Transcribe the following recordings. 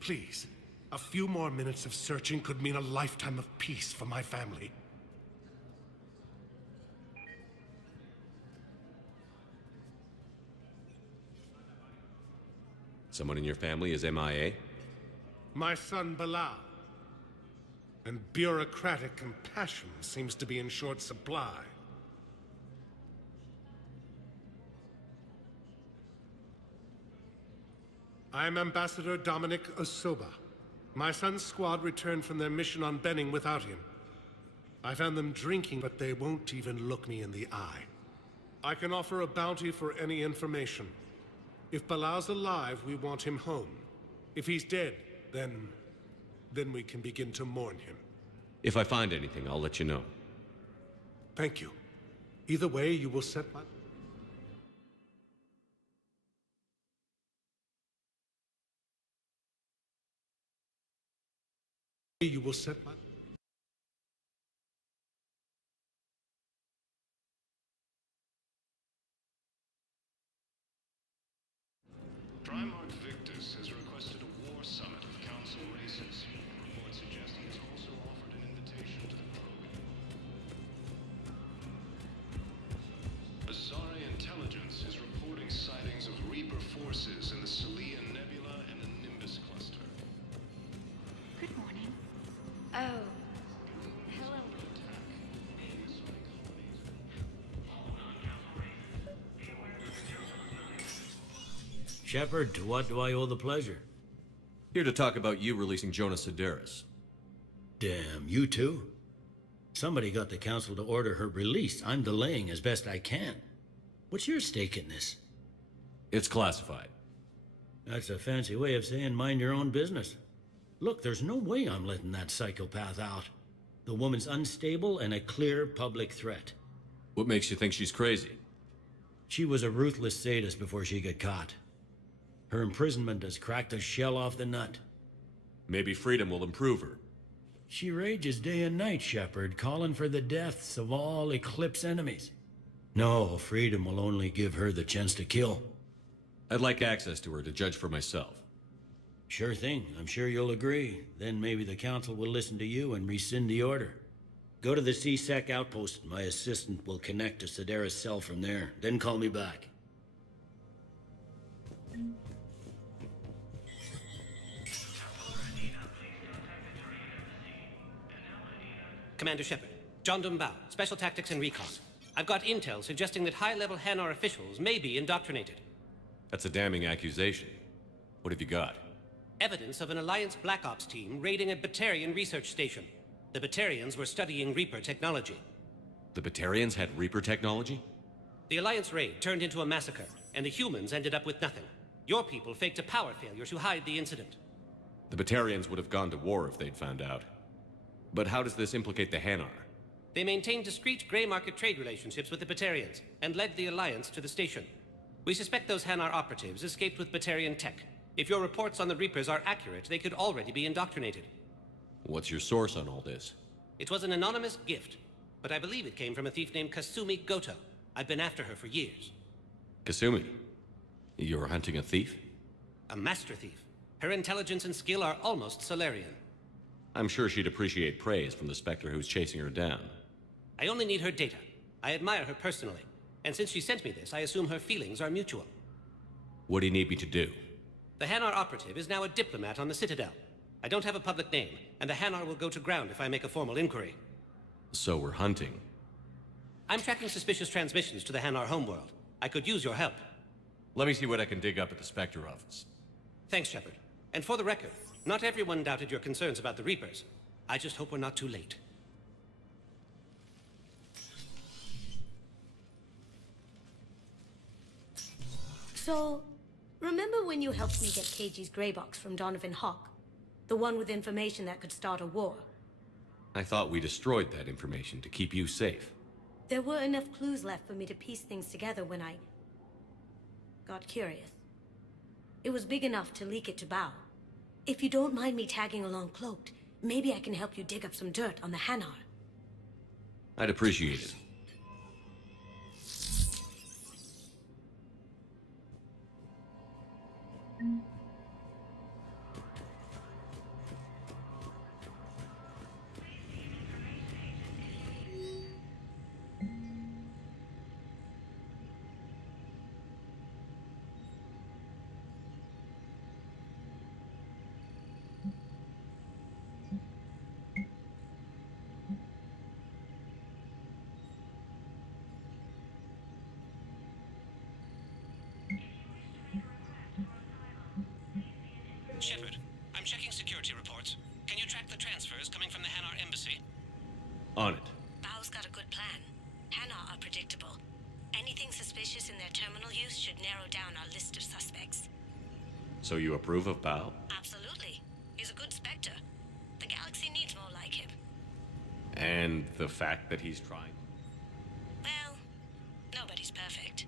Please, a few more minutes of searching could mean a lifetime of peace for my family. Someone in your family is MIA? My son Bilal. And bureaucratic compassion seems to be in short supply. I'm Ambassador Dominic Osoba. My son's squad returned from their mission on Benning without him. I found them drinking, but they won't even look me in the eye. I can offer a bounty for any information. If Bilal's alive, we want him home. If he's dead, then we can begin to mourn him. If I find anything, I'll let you know. Thank you. Either way, you will set my... You will set my... Primarch Victus has requested a war summit of council races. Reports suggest he has also offered an invitation to the probe. Asari intelligence is reporting sightings of Reaper forces in the Celian Nebula and the Nimbus cluster. Good morning. Oh. Hello. Shepard, to what do I owe the pleasure? Here to talk about you releasing Jonas Sedaris. Damn, you too? Somebody got the council to order her release. I'm delaying as best I can. What's your stake in this? It's classified. That's a fancy way of saying mind your own business. Look, there's no way I'm letting that psychopath out. The woman's unstable and a clear public threat. What makes you think she's crazy? She was a ruthless sadist before she got caught. Her imprisonment has cracked a shell off the nut. Maybe freedom will improve her. She rages day and night, Shepard, calling for the deaths of all Eclipse enemies. No, freedom will only give her the chance to kill. I'd like access to her to judge for myself. Sure thing. I'm sure you'll agree. Then maybe the council will listen to you and rescind the order. Go to the C-Sec outpost. My assistant will connect to Sedaris' cell from there. Then call me back. Commander Shepard, John Dumbao, Special Tactics and Recon. I've got intel suggesting that high-level Hanar officials may be indoctrinated. That's a damning accusation. What have you got? Evidence of an Alliance Black Ops team raiding a Batarian research station. The Batarians were studying Reaper technology. The Batarians had Reaper technology? The Alliance raid turned into a massacre, and the humans ended up with nothing. Your people faked a power failure to hide the incident. The Batarians would have gone to war if they'd found out. But how does this implicate the Hanar? They maintained discreet gray market trade relationships with the Batarians, and led the Alliance to the station. We suspect those Hanar operatives escaped with Batarian tech. If your reports on the Reapers are accurate, they could already be indoctrinated. What's your source on all this? It was an anonymous gift, but I believe it came from a thief named Kasumi Goto. I've been after her for years. Kasumi? You're hunting a thief? A master thief. Her intelligence and skill are almost Solarian. I'm sure she'd appreciate praise from the Spectre who's chasing her down. I only need her data. I admire her personally. And since she sent me this, I assume her feelings are mutual. What do you need me to do? The Hanar operative is now a diplomat on the Citadel. I don't have a public name, and the Hanar will go to ground if I make a formal inquiry. So we're hunting. I'm tracking suspicious transmissions to the Hanar homeworld. I could use your help. Let me see what I can dig up at the Spectre office. Thanks, Shepard. And for the record, not everyone doubted your concerns about the Reapers. I just hope we're not too late. So, remember when you helped me get KG's grey box from Donovan Hawk? The one with information that could start a war? I thought we destroyed that information to keep you safe. There were enough clues left for me to piece things together when I got curious. It was big enough to leak it to Bao. If you don't mind me tagging along cloaked, maybe I can help you dig up some dirt on the Hanar. I'd appreciate it. So you approve of Bao? Absolutely. He's a good Spectre. The galaxy needs more like him. And the fact that he's trying? Well, nobody's perfect.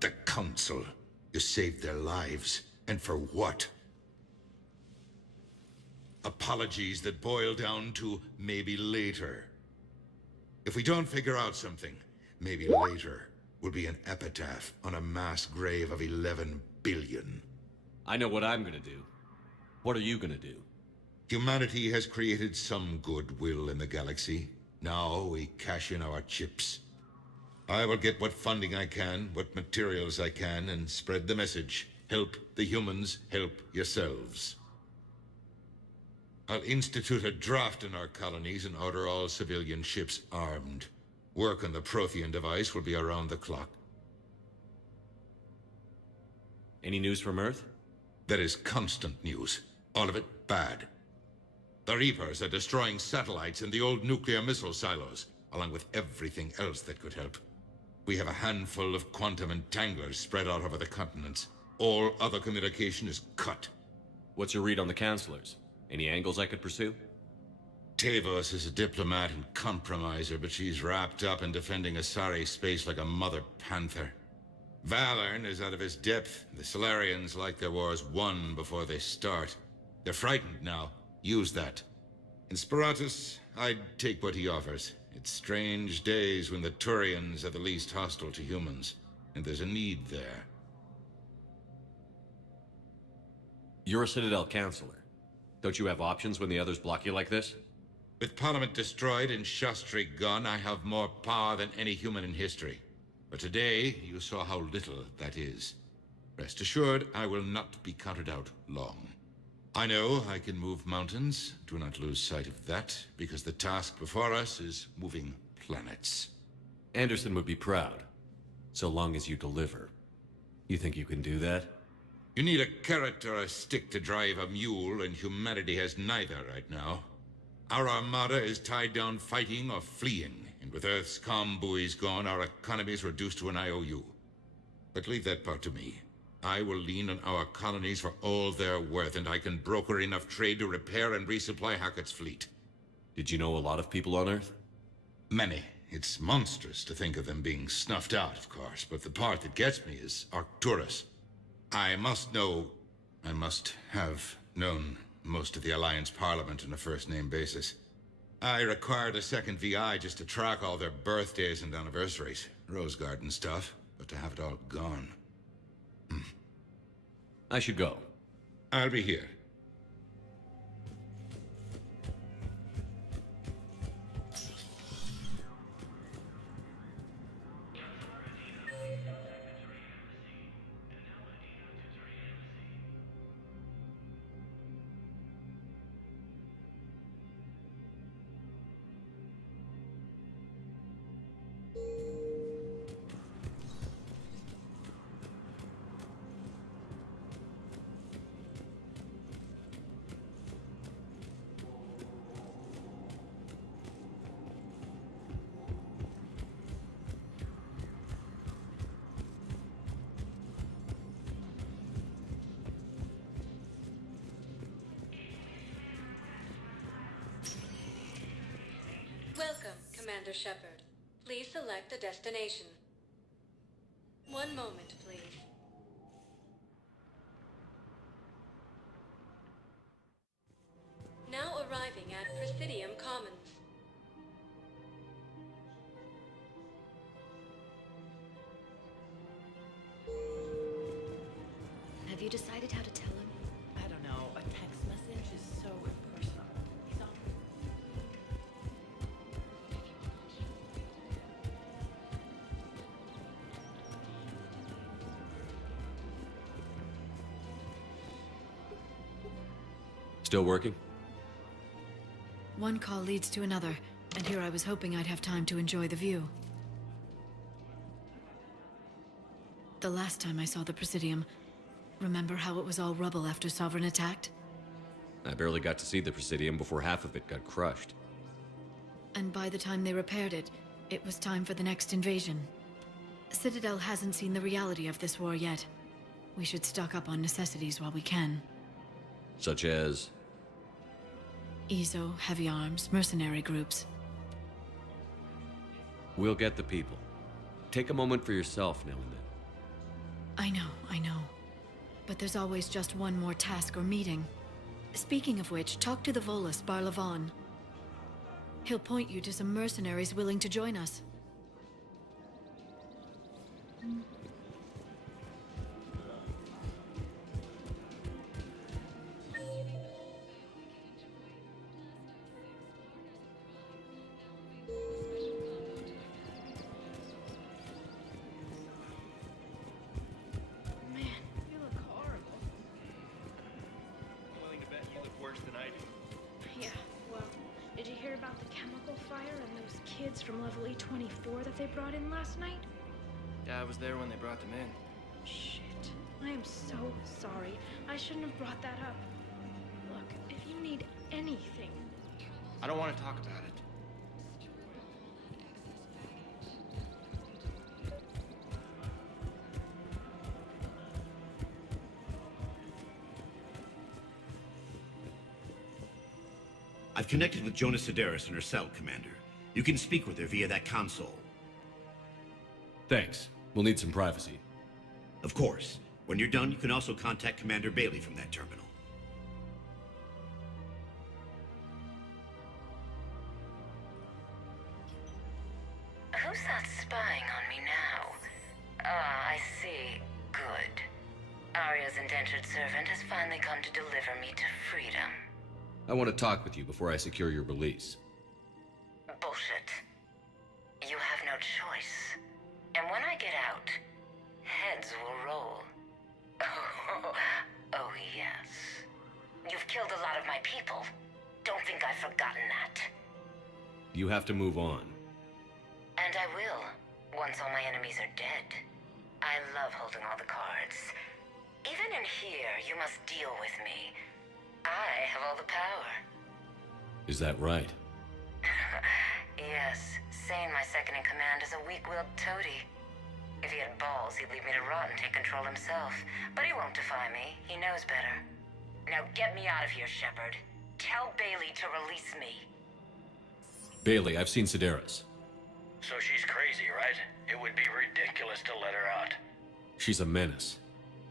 The Council. You saved their lives. And for what? Apologies that boil down to maybe later. If we don't figure out something, maybe later will be an epitaph on a mass grave of 11 billion. I know what I'm gonna do. What are you gonna do? Humanity has created some goodwill in the galaxy. Now we cash in our chips. I will get what funding I can, what materials I can, and spread the message. Help the humans, help yourselves. I'll institute a draft in our colonies and order all civilian ships armed. Work on the Prothean device will be around the clock. Any news from Earth? There is constant news. All of it bad. The Reapers are destroying satellites and the old nuclear missile silos, along with everything else that could help. We have a handful of quantum entanglers spread out over the continents. All other communication is cut. What's your read on the counselors? Any angles I could pursue? Tavos is a diplomat and compromiser, but she's wrapped up in defending Asari space like a mother panther. Valern is out of his depth. The Solarians like their wars won before they start. They're frightened now. Use that. In Sparatus, I'd take what he offers. It's strange days when the Turians are the least hostile to humans, and there's a need there. You're a Citadel counselor. Don't you have options when the others block you like this? With Parliament destroyed and Shastri gone, I have more power than any human in history. But today, you saw how little that is. Rest assured, I will not be counted out long. I know I can move mountains. Do not lose sight of that, because the task before us is moving planets. Anderson would be proud, so long as you deliver. You think you can do that? You need a carrot or a stick to drive a mule, and humanity has neither right now. Our armada is tied down fighting or fleeing, and with Earth's comm buoys gone, our economy is reduced to an IOU. But leave that part to me. I will lean on our colonies for all they're worth, and I can broker enough trade to repair and resupply Hackett's fleet. Did you know a lot of people on Earth? Many. It's monstrous to think of them being snuffed out, of course, but the part that gets me is Arcturus. I must have known most of the Alliance Parliament on a first-name basis. I required a second VI just to track all their birthdays and anniversaries. Rose Garden stuff, but to have it all gone. I should go. I'll be here. Welcome, Commander Shepard. Please select a destination. One moment, please. Now arriving at Presidium Commons. Have you decided how to tell him? I don't know. A text message is so impersonal. He's on. Still working? One call leads to another, and here I was hoping I'd have time to enjoy the view. The last time I saw the Presidium, remember how it was all rubble after Sovereign attacked? I barely got to see the Presidium before half of it got crushed. And by the time they repaired it, it was time for the next invasion. Citadel hasn't seen the reality of this war yet. We should stock up on necessities while we can. Such as? EZO, heavy arms, mercenary groups. We'll get the people. Take a moment for yourself now and then. I know. But there's always just one more task or meeting. Speaking of which, talk to the Volus, Barlavan. He'll point you to some mercenaries willing to join us. Man, you look horrible. I'm willing to bet you look worse than I do. Yeah, well, did you hear about the chemical fire and those kids from level E24 that they brought in last night? Yeah, I was there when they brought them in. Shit. I am so sorry. I shouldn't have brought that up. Look, if you need anything... I don't want to talk about it. I've connected with Jonas Sedaris in her cell, Commander. You can speak with her via that console. Thanks. We'll need some privacy. Of course. When you're done, you can also contact Commander Bailey from that terminal. Who's that spying on me now? Ah, I see. Good. Arya's indentured servant has finally come to deliver me to freedom. I want to talk with you before I secure your release. Bullshit. You have no choice. And when I get out, heads will roll. Oh, yes. You've killed a lot of my people. Don't think I've forgotten that. You have to move on. And I will, once all my enemies are dead. I love holding all the cards. Even in here, you must deal with me. I have all the power. Is that right? Yes, Sane, my second in command, is a weak-willed toady. If he had balls, he'd leave me to rot and take control himself. But he won't defy me. He knows better. Now get me out of here, Shepard. Tell Bailey to release me. Bailey, I've seen Sedaris. So she's crazy, right? It would be ridiculous to let her out. She's a menace.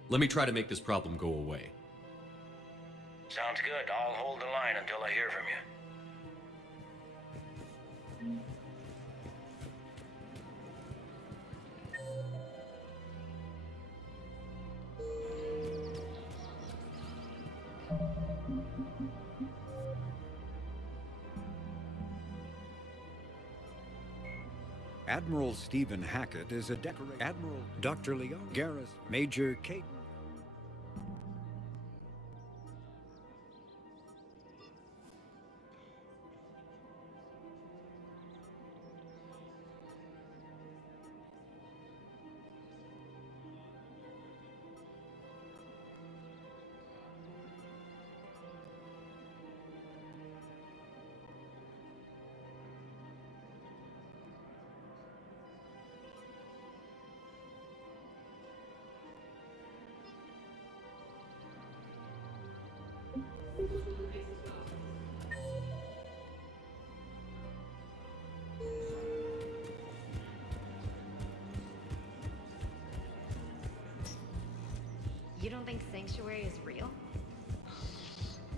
Let me try to make this problem go away. Sounds good. I'll hold the line until I hear from you. Admiral Stephen Hackett is a decorated Admiral Dr. Leon Garris, Major Caden. You don't think Sanctuary is real?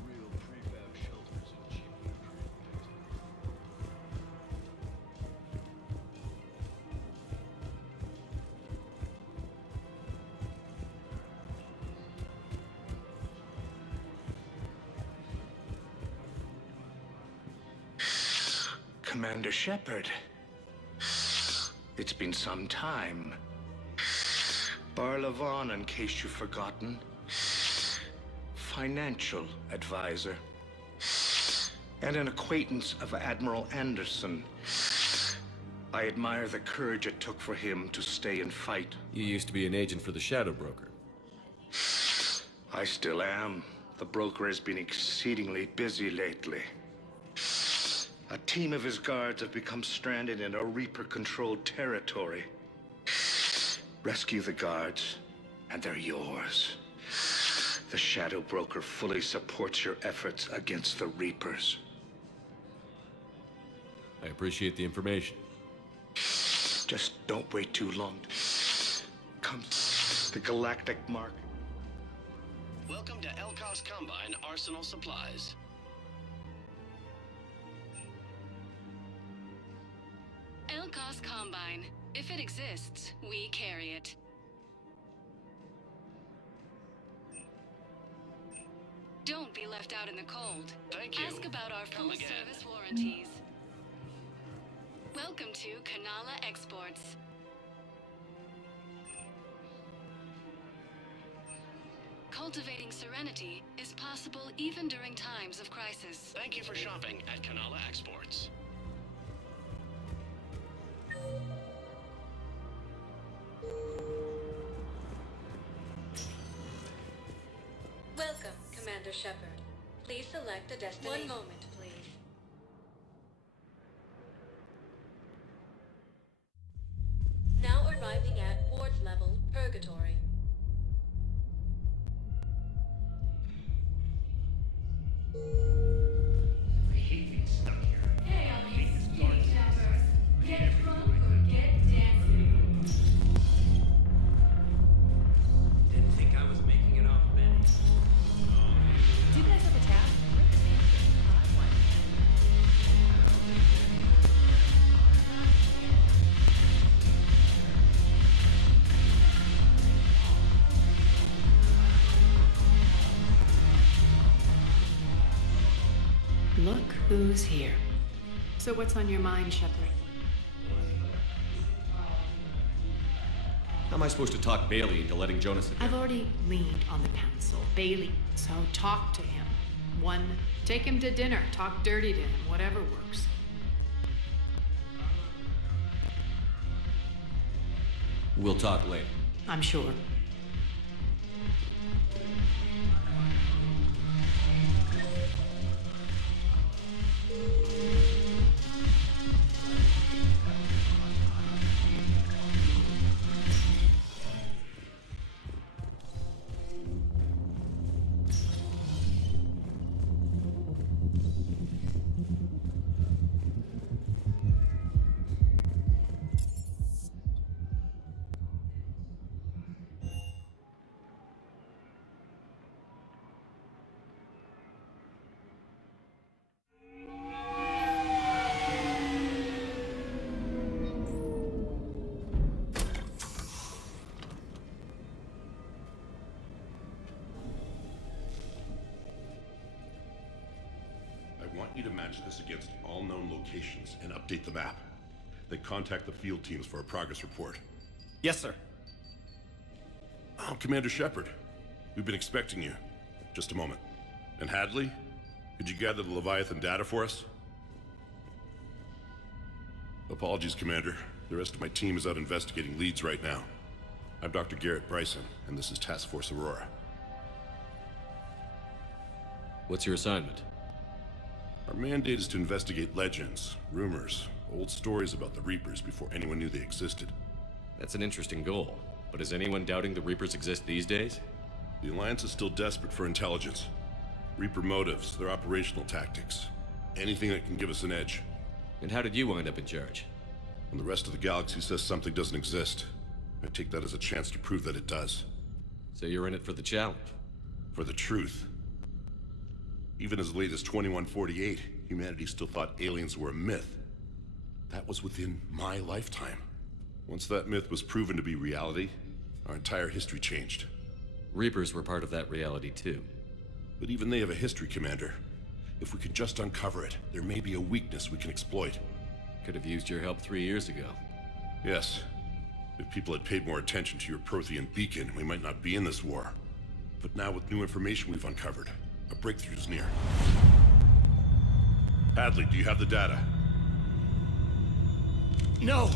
Real prefab shelters and cheap nutrient Commander Shepard. It's been some time. Barlavan, in case you've forgotten. Financial advisor. And an acquaintance of Admiral Anderson. I admire the courage it took for him to stay and fight. You used to be an agent for the Shadow Broker. I still am. The broker has been exceedingly busy lately. A team of his guards have become stranded in a Reaper-controlled territory. Rescue the guards, and they're yours. The Shadow Broker fully supports your efforts against the Reapers. I appreciate the information. Just don't wait too long. Come the galactic mark. Welcome to Elkos Combine Arsenal Supplies. Elkos Combine. If it exists, we carry it. Don't be left out in the cold. Thank you. Ask about our Come full again. service warranties. Welcome to Kanala Exports. Cultivating serenity is possible even during times of crisis. Thank you for shopping at Kanala Exports. Welcome, Commander Shepard. Please select a destination. 1 moment, please. Now arriving at Ward's level, Purgatory. I hate being stuck here. Hey, all you skinny chappers. Get drunk or get dancing. Didn't think I was making it off Benny. Do you guys have a tap? Look who's here. So what's on your mind, Shepard? How am I supposed to talk Bailey into letting Jonas in? I've already leaned on the council, Bailey, so talk to him. One, take him to dinner, talk dirty to him, whatever works. We'll talk later. I'm sure. I want you to match this against all known locations and update the map. Then contact the field teams for a progress report. Yes, sir. Oh, Commander Shepard. We've been expecting you. Just a moment. And Hadley? Could you gather the Leviathan data for us? Apologies, Commander. The rest of my team is out investigating leads right now. I'm Dr. Garrett Bryson, and this is Task Force Aurora. What's your assignment? Our mandate is to investigate legends, rumors, old stories about the Reapers before anyone knew they existed. That's an interesting goal. But is anyone doubting the Reapers exist these days? The Alliance is still desperate for intelligence. Reaper motives, their operational tactics. Anything that can give us an edge. And how did you wind up in charge? When the rest of the galaxy says something doesn't exist, I take that as a chance to prove that it does. So you're in it for the challenge? For the truth. Even as late as 2148, humanity still thought aliens were a myth. That was within my lifetime. Once that myth was proven to be reality, our entire history changed. Reapers were part of that reality too. But even they have a history, Commander. If we could just uncover it, there may be a weakness we can exploit. Could have used your help 3 years ago. Yes. If people had paid more attention to your Prothean beacon, we might not be in this war. But now with new information we've uncovered, a breakthrough is near. Hadley, do you have the data? No!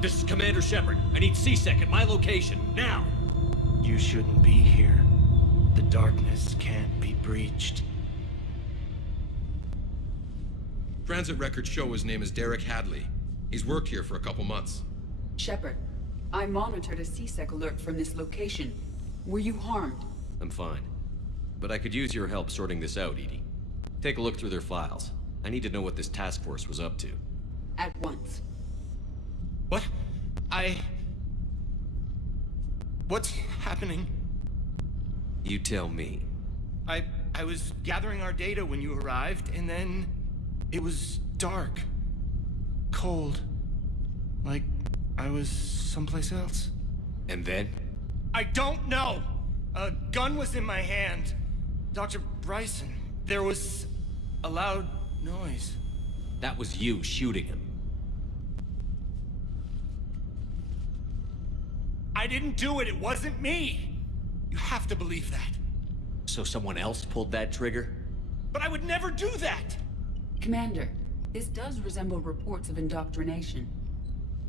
This is Commander Shepard. I need C-Sec at my location, now! You shouldn't be here. The darkness can't be breached. Transit records show his name is Derek Hadley. He's worked here for a couple months. Shepard, I monitored a C-Sec alert from this location. Were you harmed? I'm fine. But I could use your help sorting this out, Edie. Take a look through their files. I need to know what this task force was up to. At once. What? What's happening? You tell me. I was gathering our data when you arrived, and then it was dark. Cold. Like I was someplace else. And then? I don't know! A gun was in my hand. Dr. Bryson, there was a loud noise. That was you shooting him. I didn't do it, it wasn't me! You have to believe that. So someone else pulled that trigger? But I would never do that! Commander, this does resemble reports of indoctrination.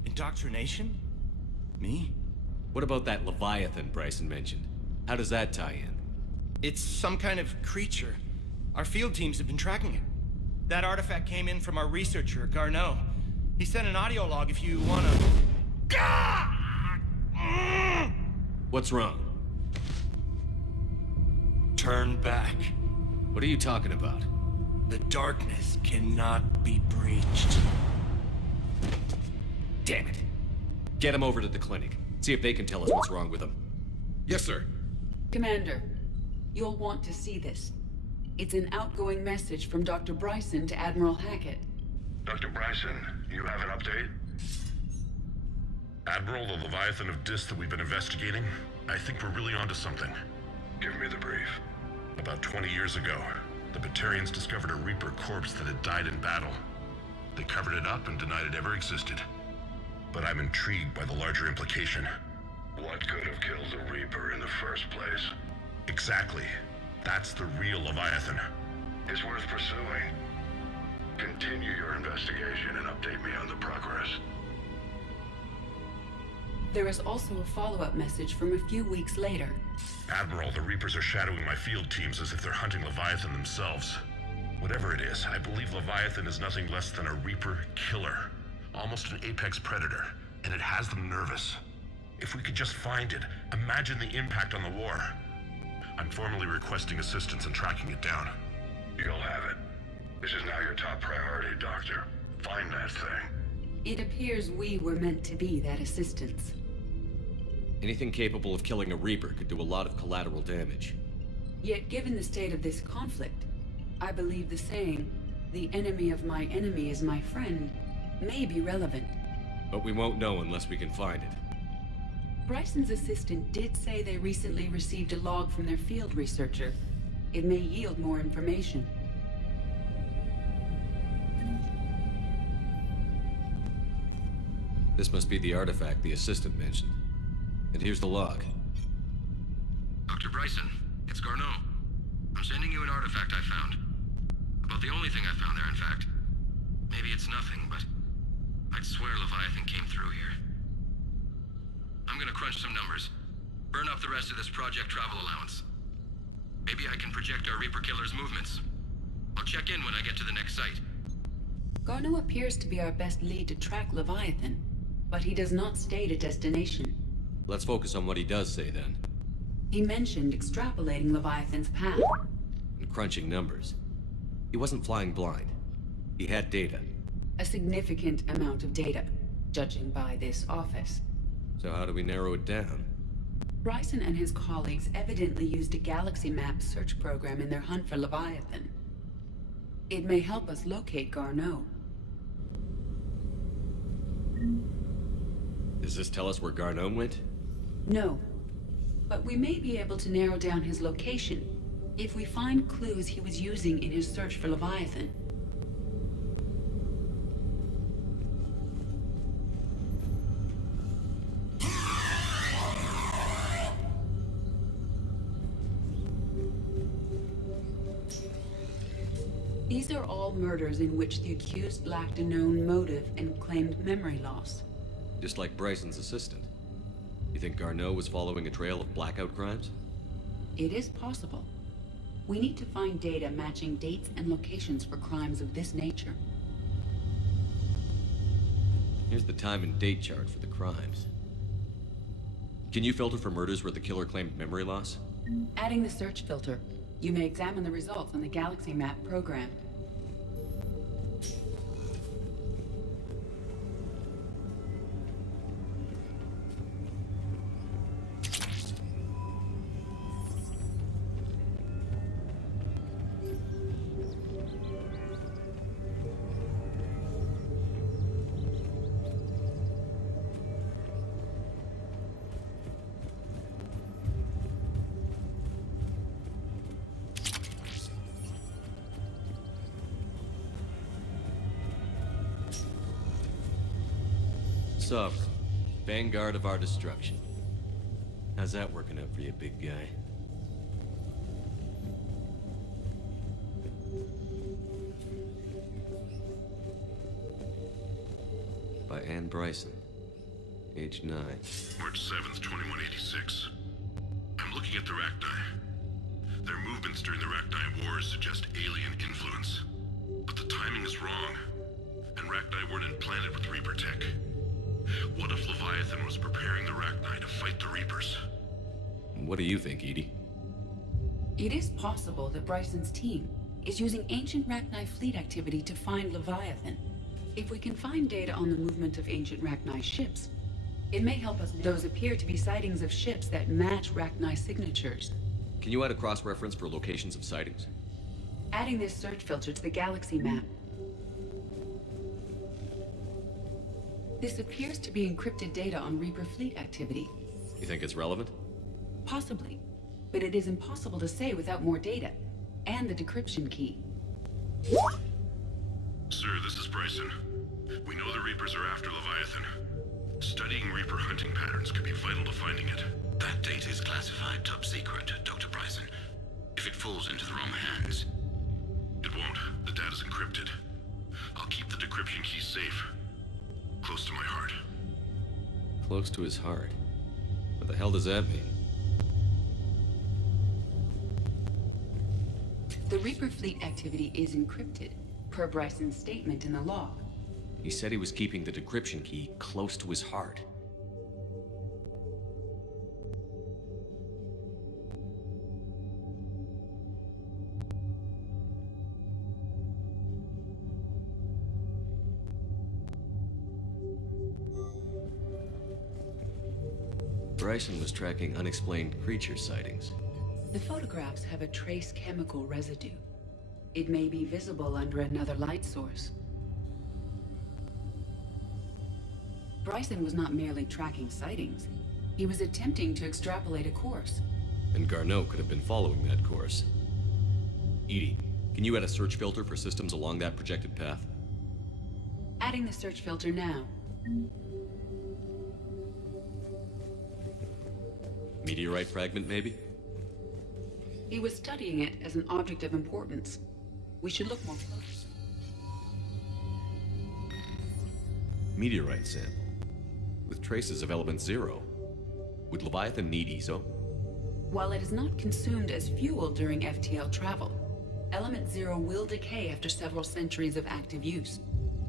Indoctrination? Me? What about that Leviathan Bryson mentioned? How does that tie in? It's some kind of creature. Our field teams have been tracking it. That artifact came in from our researcher, Garneau. He sent an audio log if you wanna... What's wrong? Turn back. What are you talking about? The darkness cannot be breached. Damn it. Get him over to the clinic. See if they can tell us what's wrong with him. Yes, sir. Commander, you'll want to see this. It's an outgoing message from Dr. Bryson to Admiral Hackett. Dr. Bryson, you have an update? Admiral, the Leviathan of Dis that we've been investigating, I think we're really onto something. Give me the brief. About 20 years ago, the Batarians discovered a Reaper corpse that had died in battle. They covered it up and denied it ever existed. But I'm intrigued by the larger implication. What could have killed the Reaper in the first place? Exactly. That's the real Leviathan. It's worth pursuing. Continue your investigation and update me on the progress. There is also a follow-up message from a few weeks later. Admiral, the Reapers are shadowing my field teams as if they're hunting Leviathan themselves. Whatever it is, I believe Leviathan is nothing less than a Reaper killer. Almost an apex predator, and it has them nervous. If we could just find it, imagine the impact on the war. I'm formally requesting assistance in tracking it down. You'll have it. This is now your top priority, Doctor. Find that thing. It appears we were meant to be that assistance. Anything capable of killing a Reaper could do a lot of collateral damage. Yet given the state of this conflict, I believe the saying, "The enemy of my enemy is my friend," may be relevant. But we won't know unless we can find it. Bryson's assistant did say they recently received a log from their field researcher. It may yield more information. This must be the artifact the assistant mentioned. And here's the log. Dr. Bryson, it's Garneau. I'm sending you an artifact I found. About the only thing I found there, in fact. Maybe it's nothing, but I'd swear Leviathan came through here. I'm gonna crunch some numbers. Burn up the rest of this project travel allowance. Maybe I can project our Reaper killer's movements. I'll check in when I get to the next site. Garneau appears to be our best lead to track Leviathan, but he does not state a destination. Let's focus on what he does say then. He mentioned extrapolating Leviathan's path. And crunching numbers. He wasn't flying blind. He had data. A significant amount of data, judging by this office. So how do we narrow it down? Bryson and his colleagues evidently used a galaxy map search program in their hunt for Leviathan. It may help us locate Garneau. Does this tell us where Garneau went? No. But we may be able to narrow down his location if we find clues he was using in his search for Leviathan. These are all murders in which the accused lacked a known motive and claimed memory loss. Just like Bryson's assistant. You think Garneau was following a trail of blackout crimes? It is possible. We need to find data matching dates and locations for crimes of this nature. Here's the time and date chart for the crimes. Can you filter for murders where the killer claimed memory loss? Adding the search filter. You may examine the results on the Galaxy Map program. Sovereign, vanguard of our destruction. How's that working out for you, big guy? By Anne Bryson, age 9. March 7th, 2186. I'm looking at the Rachni. Their movements during the Rachni Wars suggest alien influence. But the timing is wrong, and Rachni weren't implanted with Reaper tech. What if Leviathan was preparing the Rachni to fight the Reapers? What do you think, Edie? It is possible that Bryson's team is using ancient Rachni fleet activity to find Leviathan. If we can find data on the movement of ancient Rachni ships, it may help us. Those appear to be sightings of ships that match Rachni signatures. Can you add a cross-reference for locations of sightings? Adding this search filter to the Galaxy Map. This appears to be encrypted data on Reaper fleet activity. You think it's relevant? Possibly, but it is impossible to say without more data, and the decryption key. Sir, this is Bryson. We know the Reapers are after Leviathan. Studying Reaper hunting patterns could be vital to finding it. That data is classified top secret, Dr. Bryson. If it falls into the wrong hands... It won't. The data's encrypted. I'll keep the decryption key safe. Close to my heart. Close to his heart? What the hell does that mean? The Reaper fleet activity is encrypted, per Bryson's statement in the log. He said he was keeping the decryption key close to his heart. Bryson was tracking unexplained creature sightings. The photographs have a trace chemical residue. It may be visible under another light source. Bryson was not merely tracking sightings. He was attempting to extrapolate a course. And Garneau could have been following that course. Edie, can you add a search filter for systems along that projected path? Adding the search filter now. Meteorite fragment, maybe? He was studying it as an object of importance. We should look more closely. Meteorite sample. With traces of element 0. Would Leviathan need ESO? While it is not consumed as fuel during FTL travel, element 0 will decay after several centuries of active use.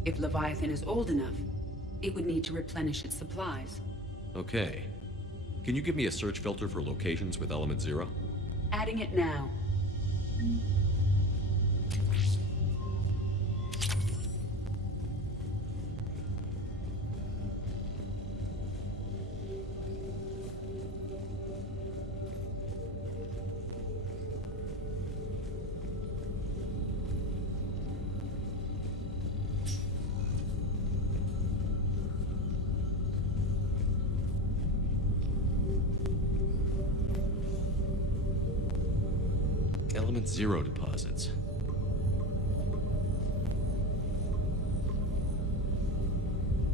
If Leviathan is old enough, it would need to replenish its supplies. Okay. Can you give me a search filter for locations with element 0? Adding it now. Element 0 deposits.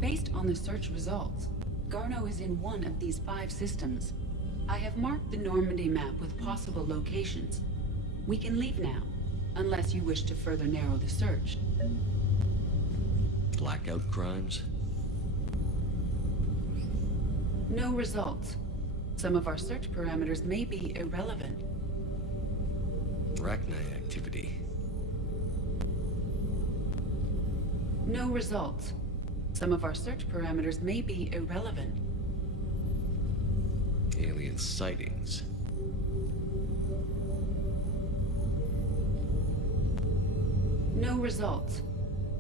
Based on the search results, Garneau is in one of these 5 systems. I have marked the Normandy map with possible locations. We can leave now, unless you wish to further narrow the search. Blackout crimes? No results. Some of our search parameters may be irrelevant. Rachni activity. No results. Some of our search parameters may be irrelevant. Alien sightings. No results.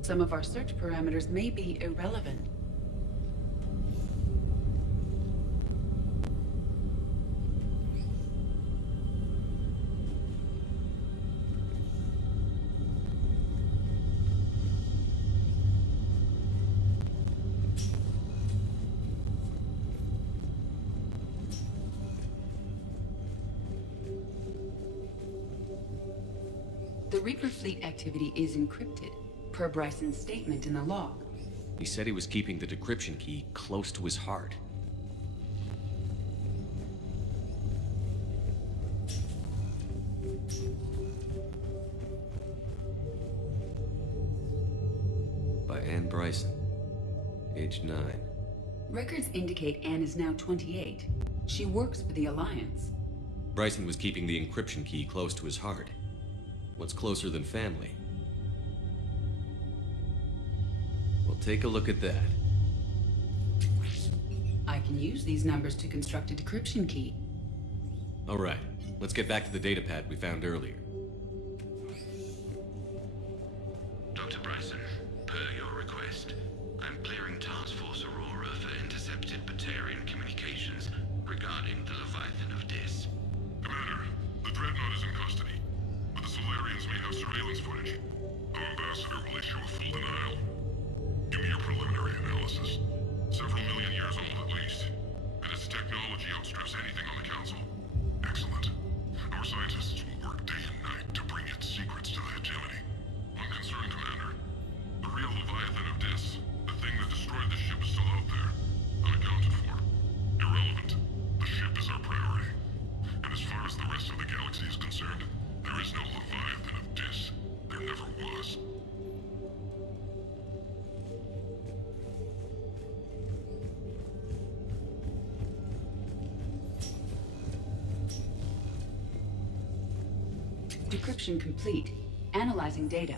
Some of our search parameters may be irrelevant. The Reaper fleet activity is encrypted, per Bryson's statement in the log. He said he was keeping the decryption key close to his heart. By Anne Bryson, age 9. Records indicate Anne is now 28. She works for the Alliance. Bryson was keeping the encryption key close to his heart. What's closer than family? Well, take a look at that. I can use these numbers to construct a decryption key. All right, let's get back to the datapad we found earlier. Dr. Bryson, per your request, I'm clearing Task Force Aurora for intercepted Batarian communications regarding the Leviathan of Dis. Commander, the Dreadnought is in custody, but the Solarians may have surveillance footage. Our ambassador will issue a full denial. Give me your preliminary analysis. Several million years old at least, and its technology outstrips anything on the Council. Excellent. Our scientists will work day and night to bring its secrets to the hegemony. One concern, Commander. The real Leviathan of Dis, the thing that destroyed the ship, is still out there, unaccounted for. Irrelevant. The ship is our priority. And as far as the rest of the galaxy is concerned, there is no Leviathan of Dis. There never was. Decryption complete. Analyzing data.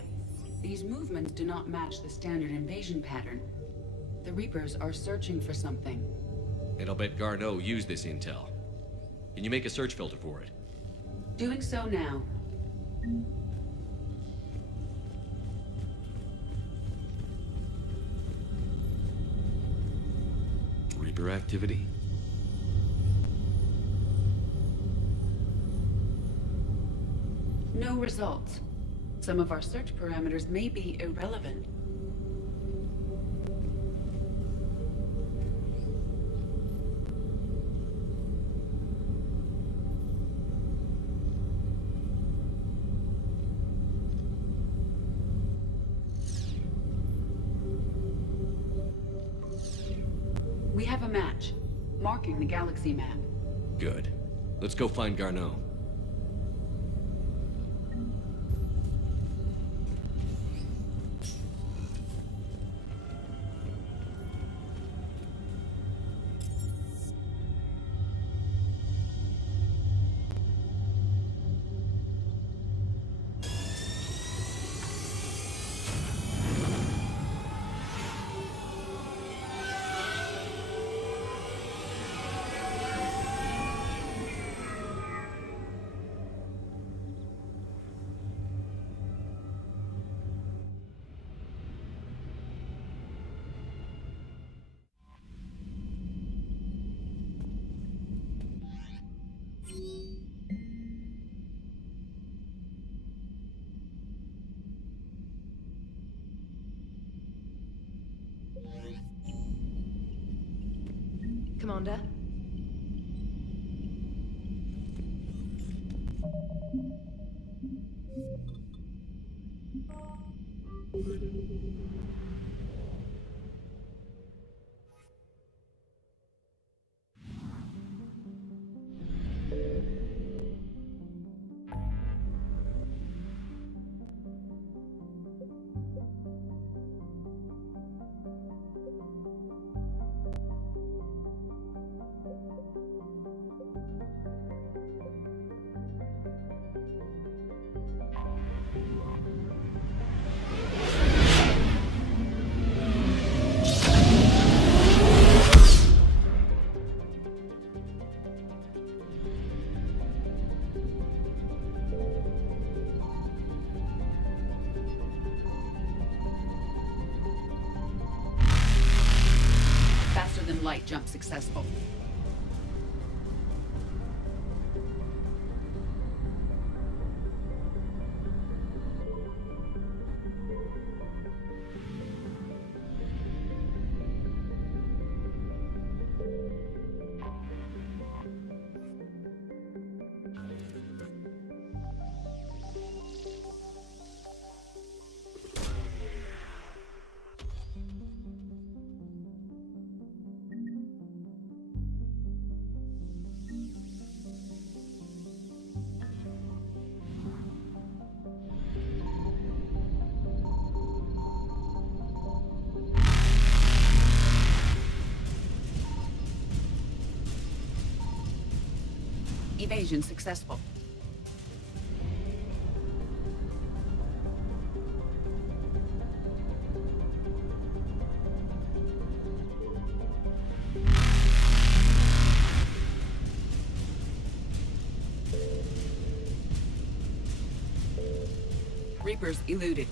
These movements do not match the standard invasion pattern. The Reapers are searching for something. And I'll bet Garneau used this intel. Can you make a search filter for it? Doing so now. Reaper activity? No results. Some of our search parameters may be irrelevant. We have a match, marking the galaxy map. Good. Let's go find Garneau. Commander? light jump successful. Evasion successful. Reapers eluded.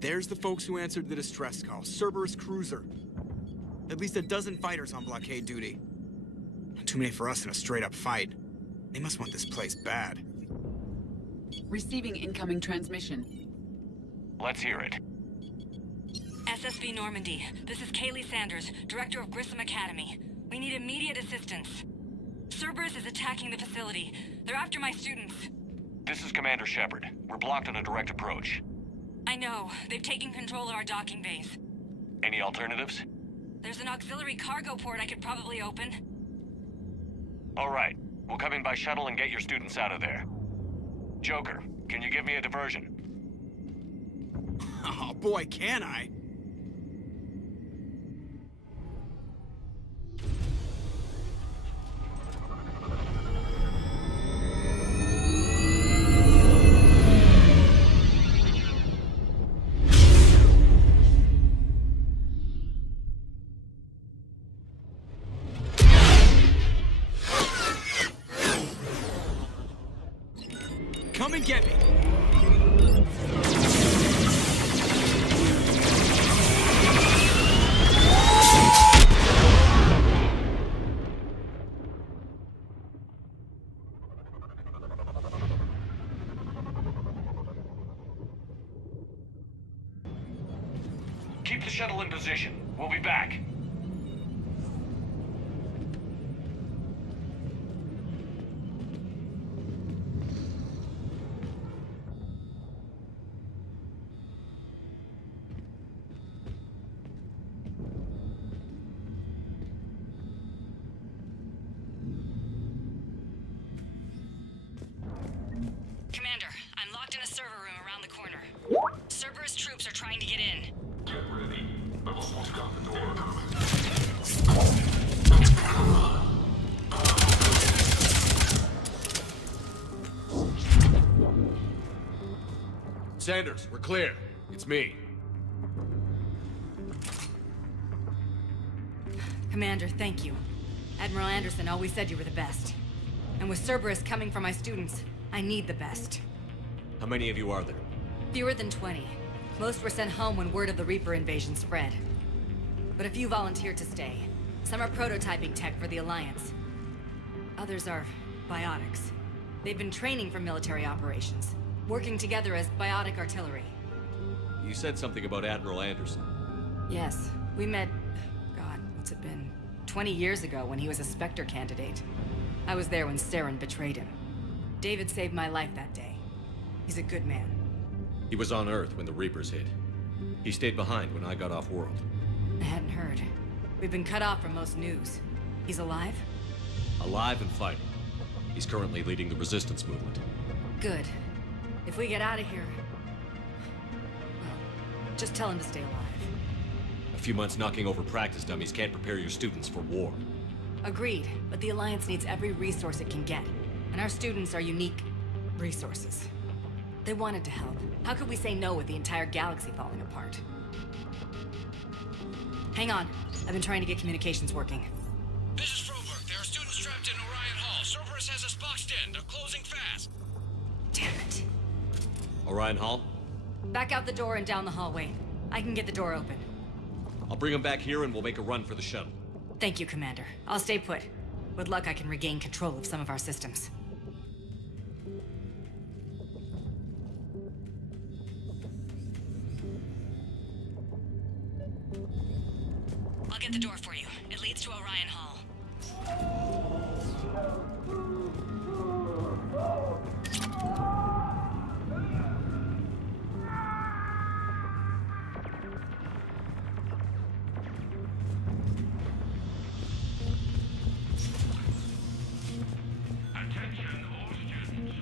There's the folks who answered the distress call. Cerberus cruiser. At least a dozen fighters on blockade duty. Too many for us in a straight-up fight. They must want this place bad. Receiving incoming transmission. Let's hear it. SSV Normandy, this is Kaylee Sanders, Director of Grissom Academy. We need immediate assistance. Cerberus is attacking the facility. They're after my students. This is Commander Shepard. We're blocked on a direct approach. I know. They've taken control of our docking bays. Any alternatives? There's an auxiliary cargo port I could probably open. All right. We'll come in by shuttle and get your students out of there. Joker, can you give me a diversion? Oh boy, can I! Come and get me! Keep the shuttle in position. We'll be back. Commander, I'm locked in a server room around the corner. Cerberus troops are trying to get in. Get ready. I've almost got the door. Sanders, we're clear. It's me. Commander, thank you. Admiral Anderson always said you were the best. And with Cerberus coming for my students, I need the best. How many of you are there? Fewer than 20. Most were sent home when word of the Reaper invasion spread. But a few volunteered to stay. Some are prototyping tech for the Alliance. Others are biotics. They've been training for military operations, working together as biotic artillery. You said something about Admiral Anderson. Yes, we met, God, what's it been? 20 years ago when he was a Spectre candidate. I was there when Saren betrayed him. David saved my life that day. He's a good man. He was on Earth when the Reapers hit. He stayed behind when I got off-world. I hadn't heard. We've been cut off from most news. He's alive? Alive and fighting. He's currently leading the resistance movement. Good. If we get out of here... well, just tell him to stay alive. A few months knocking over practice dummies can't prepare your students for war. Agreed, but the Alliance needs every resource it can get. And our students are unique resources. They wanted to help. How could we say no with the entire galaxy falling apart? Hang on. I've been trying to get communications working. This is Froberg. There are students trapped in Orion Hall. Cerberus has us boxed in. They're closing fast. Damn it. Orion Hall? Back out the door and down the hallway. I can get the door open. I'll bring them back here and we'll make a run for the shuttle. Thank you, Commander. I'll stay put. With luck, I can regain control of some of our systems. I'll get the door for you. It leads to Orion Hall. Attention all students.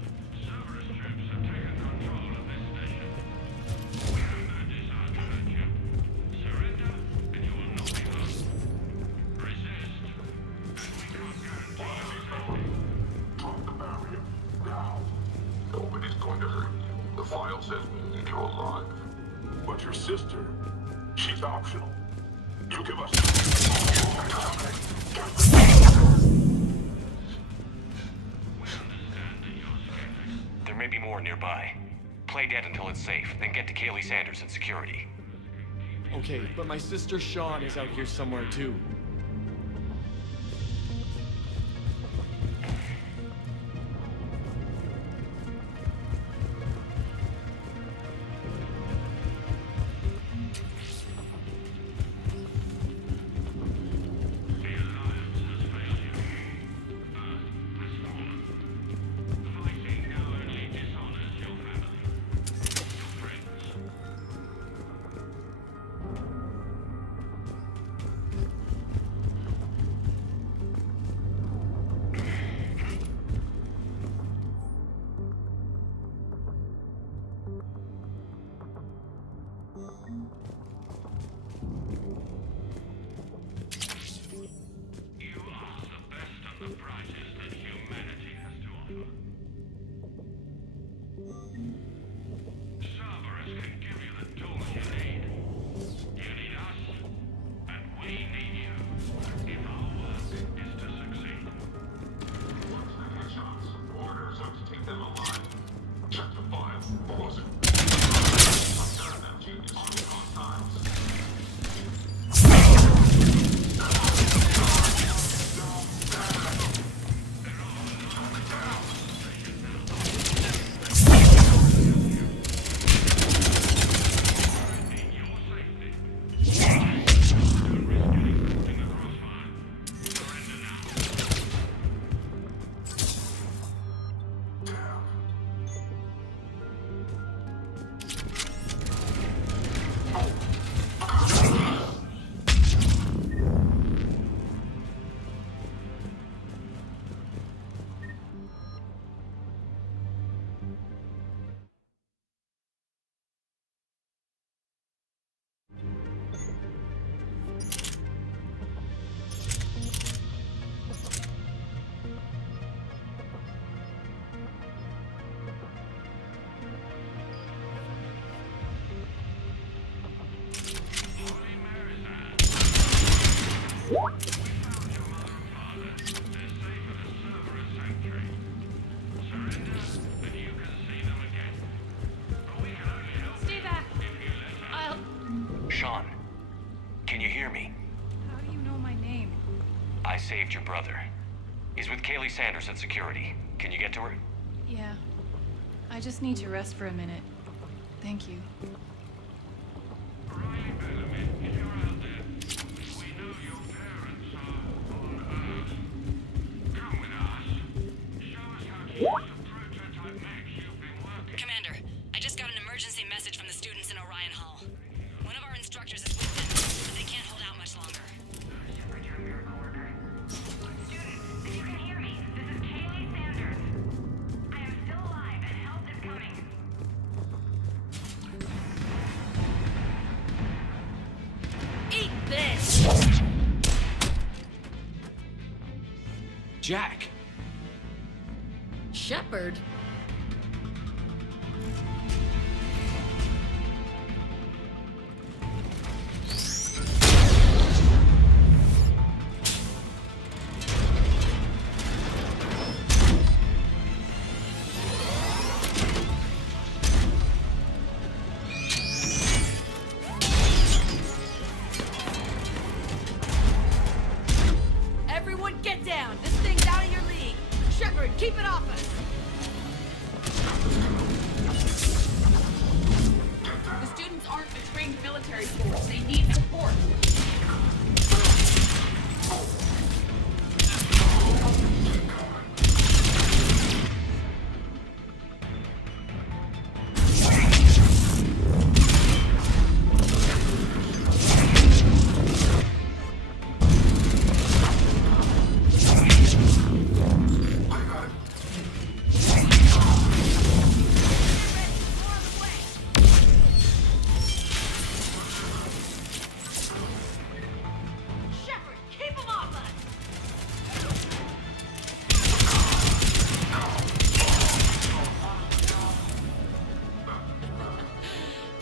Cerberus troops have taken control of this station. We have no desire to hurt you. Surrender, and you will not be harmed. Resist, and we can't guarantee your safety. Drop the barrier. Now. Nobody's going to hurt you. The file says we need you alive. But your sister, she's optional. You give us... There may be more nearby. Play dead until it's safe, then get to Kaylee Sanders in security. Okay, but my sister Sean is out here somewhere too. Sean, can you hear me? How do you know my name? I saved your brother. He's with Kaylee Sanders at security. Can you get to her? Yeah. I just need to rest for a minute. Thank you. Commander, I just got an emergency message from the students in Orion Hall. One of our instructors is with them, but they can't hold out much longer. Students, if you can hear me, this is Kaylee Sanders. I am still alive and help is coming. Eat this! Jack! Shepard? Everyone get down! This thing's out of your league! Shepard, keep it off us! The students aren't a trained military force. They need support. Shepard, keep him off us!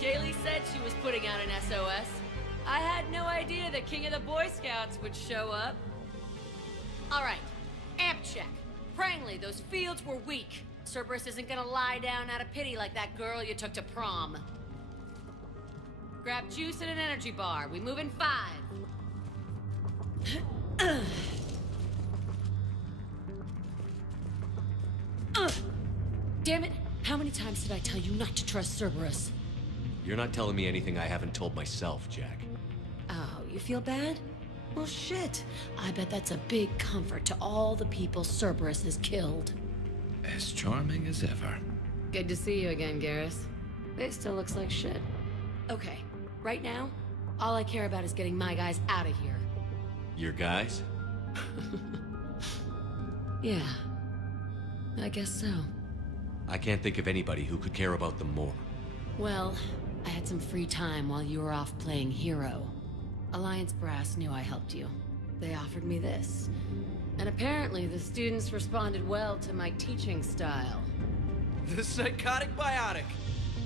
Kaylee said she was putting out an SOS. I had no idea the King of the Boy Scouts would show up. All right, amp check. Prangley, those fields were weak. Cerberus isn't gonna lie down out of pity like that girl you took to prom. Grab juice and an energy bar. We move in 5. Damn it! How many times did I tell you not to trust Cerberus? You're not telling me anything I haven't told myself, Jack. Oh, you feel bad? Well, shit. I bet that's a big comfort to all the people Cerberus has killed. As charming as ever. Good to see you again, Garrus. This still looks like shit. Okay, right now, all I care about is getting my guys out of here. Your guys? Yeah, I guess so. I can't think of anybody who could care about them more. Well, I had some free time while you were off playing hero. Alliance Brass knew I helped you. They offered me this. And apparently the students responded well to my teaching style. The psychotic biotic!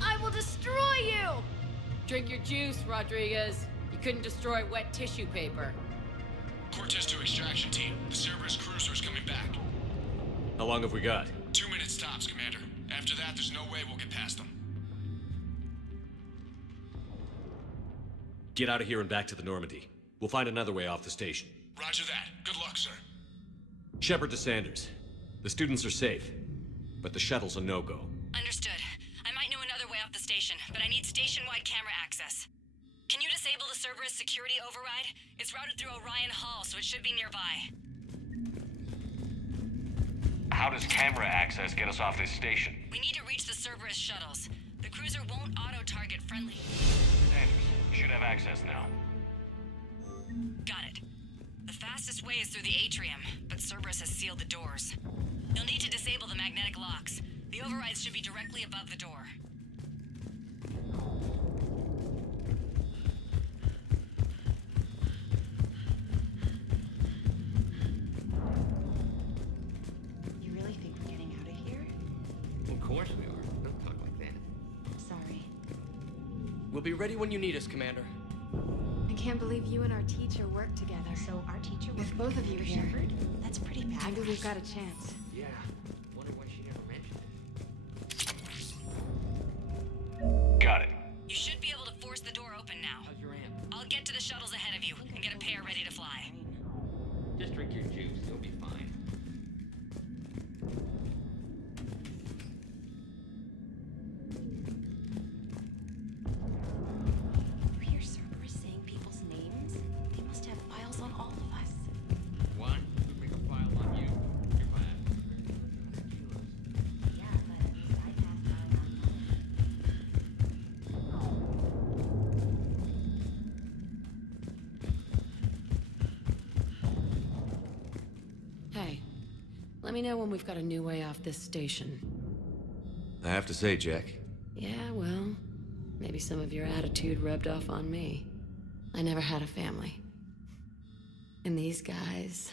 I will destroy you! Drink your juice, Rodriguez. You couldn't destroy wet tissue paper. Cortez to extraction team. The Cerberus cruiser is coming back. How long have we got? 2 minutes tops, Commander. After that, there's no way we'll get past them. Get out of here and back to the Normandy. We'll find another way off the station. Roger that. Good luck, sir. Shepard to Sanders. The students are safe, but the shuttle's a no-go. Understood. I might know another way off the station, but I need station-wide camera access. Can you disable the Cerberus security override? It's routed through Orion Hall, so it should be nearby. How does camera access get us off this station? We need to reach the Cerberus shuttles. The cruiser won't auto-target friendly. Sanders, you should have access now. Got it. The fastest way is through the atrium, but Cerberus has sealed the doors. You'll need to disable the magnetic locks. The overrides should be directly above the door. You really think we're getting out of here? Of course we are. Don't talk like that. Sorry. We'll be ready when you need us, Commander. I can't believe you and our teacher work together. So our teacher With both of you here. Shepard? That's pretty bad. Maybe we've got a chance. Yeah. Wonder why she never mentioned it. Got it. You should be able to force the door open now. How's your amp? I'll get to the shuttles ahead of you and get a pair ready to fly. Just drink your juice. You'll be fine. You hear Cerberus saying people's names? They must have files on all of us. One, we make a file on you. You're fine. Yeah, but at least I passed by Hey, let me know when we've got a new way off this station. I have to say, Jack, Yeah, well, maybe some of your attitude rubbed off on me. I never had a family. And these guys...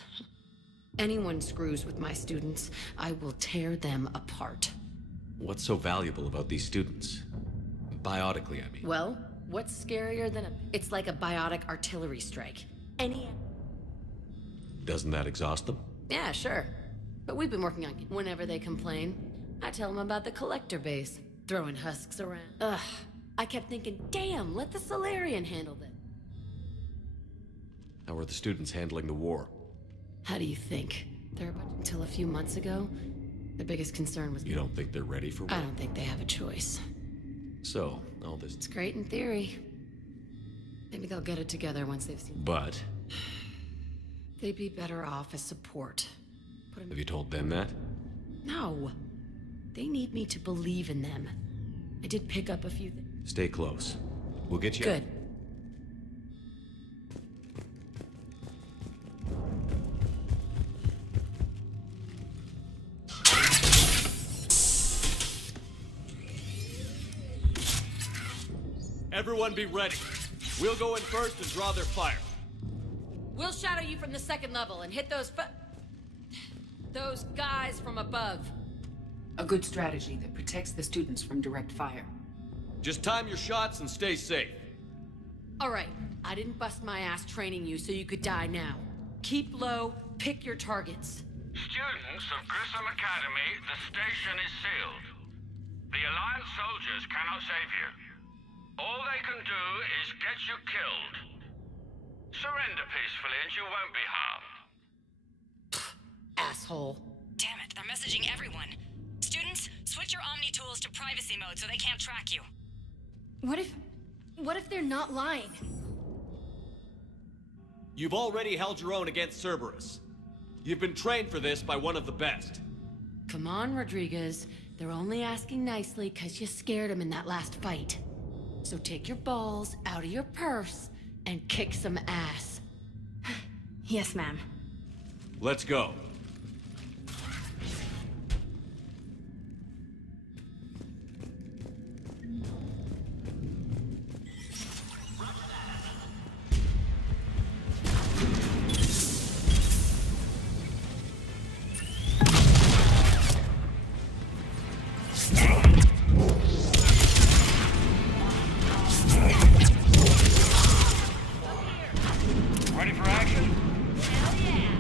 Anyone screws with my students, I will tear them apart. what's so valuable about these students? Biotically, I mean. Well, what's scarier than a... It's like a biotic artillery strike. Any... Doesn't that exhaust them? Yeah, sure. But we've been working on... Whenever they complain, I tell them about the collector base, throwing husks around. Ugh. I kept thinking, damn, let the Solarian handle this. How are the students handling the war? How do you think? They're about... Until a few months ago, the biggest concern was... You don't think they're ready for war? I don't think they have a choice. So, all this... It's great in theory. Maybe they'll get it together once they've seen... But... They'd be better off as support. Have you told them that? No. They need me to believe in them. I did pick up a few things. Stay close. We'll get you... Good. Everyone be ready. We'll go in first and draw their fire. We'll shadow you from the second level and hit those guys from above. A good strategy that protects the students from direct fire. Just time your shots and stay safe. All right, I didn't bust my ass training you so you could die now. Keep low, pick your targets. Students of Grissom Academy, the station is sealed. The Alliance soldiers cannot save you. All they can do is get you killed. Surrender peacefully and you won't be harmed. Asshole. Damn it, they're messaging everyone. Students, switch your Omni tools to privacy mode so they can't track you. What if they're not lying? You've already held your own against Cerberus. You've been trained for this by one of the best. Come on, Rodriguez. They're only asking nicely because you scared them in that last fight. So take your balls out of your purse and kick some ass. Yes, ma'am. Let's go. Ready for action? Hell yeah!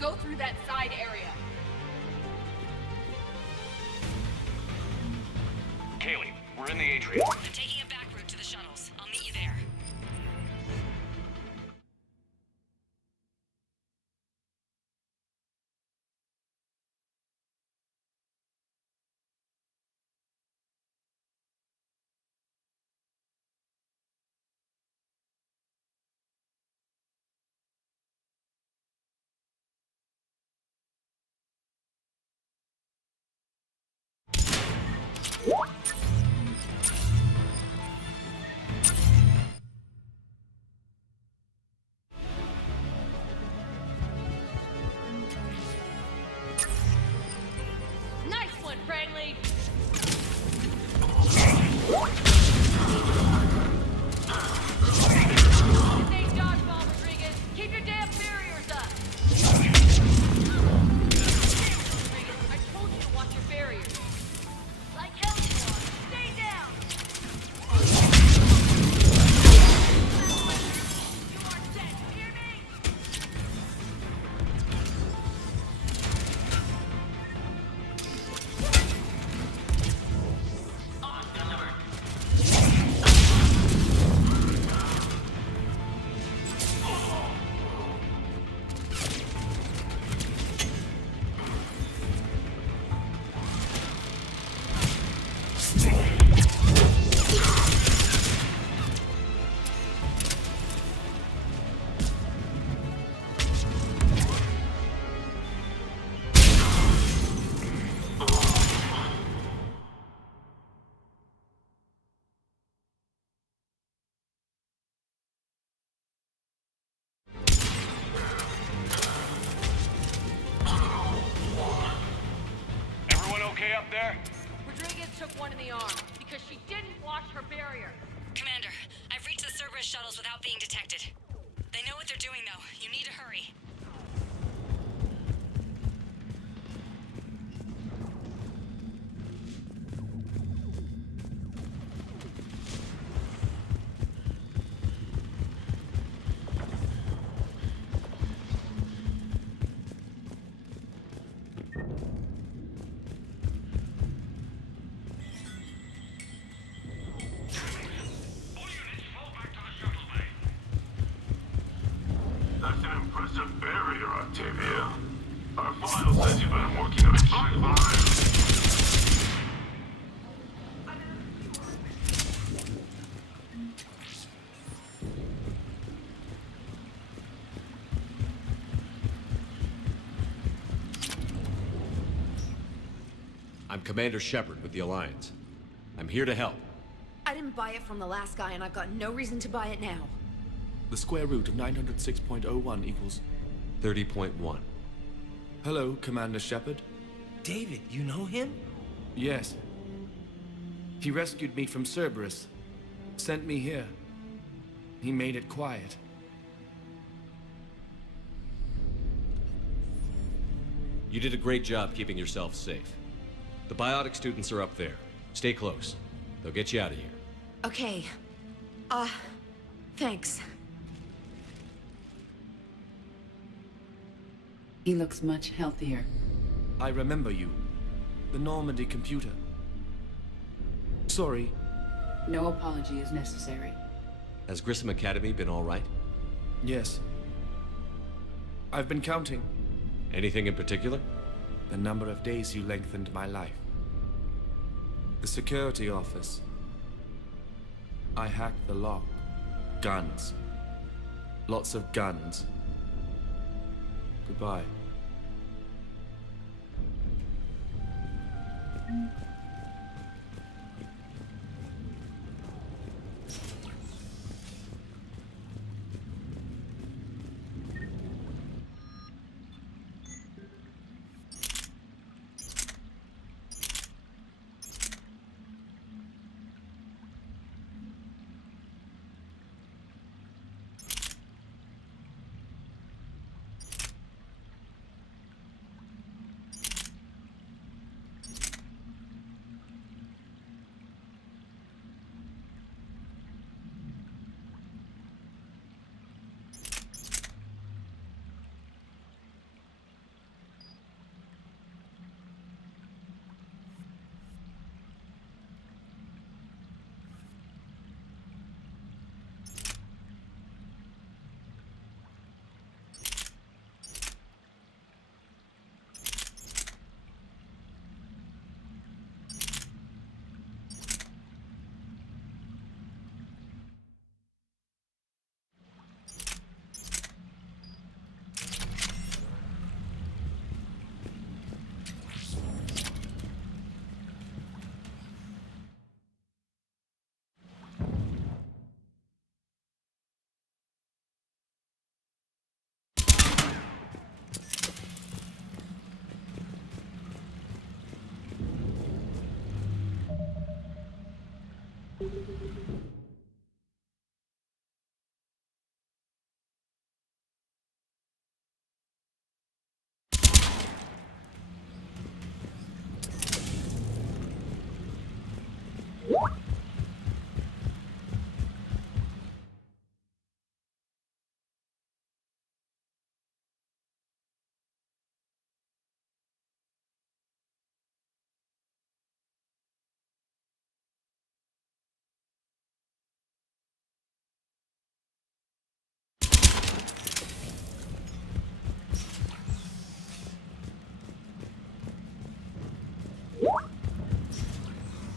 go through that side area. Kaylee, we're in the atrium. I'm taking a back route to the shuttles. I'll meet you there. the arm, because she didn't watch her barrier. Commander, I've reached the Cerberus shuttles without being detected. They know what they're doing, though. You need to hurry. That's an impressive barrier, Octavia. Our file says you've been working on a I'm Commander Shepard with the Alliance. I'm here to help. I didn't buy it from the last guy, and I've got no reason to buy it now. The square root of 906.01 equals 30.1. Hello, Commander Shepard. David, you know him? Yes. He rescued me from Cerberus. Sent me here. He made it quiet. You did a great job keeping yourself safe. The biotic students are up there. Stay close. They'll get you out of here. Okay. Thanks. He looks much healthier. I remember you. The Normandy computer. Sorry. No apology is necessary. Has Grissom Academy been all right? Yes. I've been counting. Anything in particular? The number of days you lengthened my life. The security office. I hacked the lock. Guns. Lots of guns. Goodbye.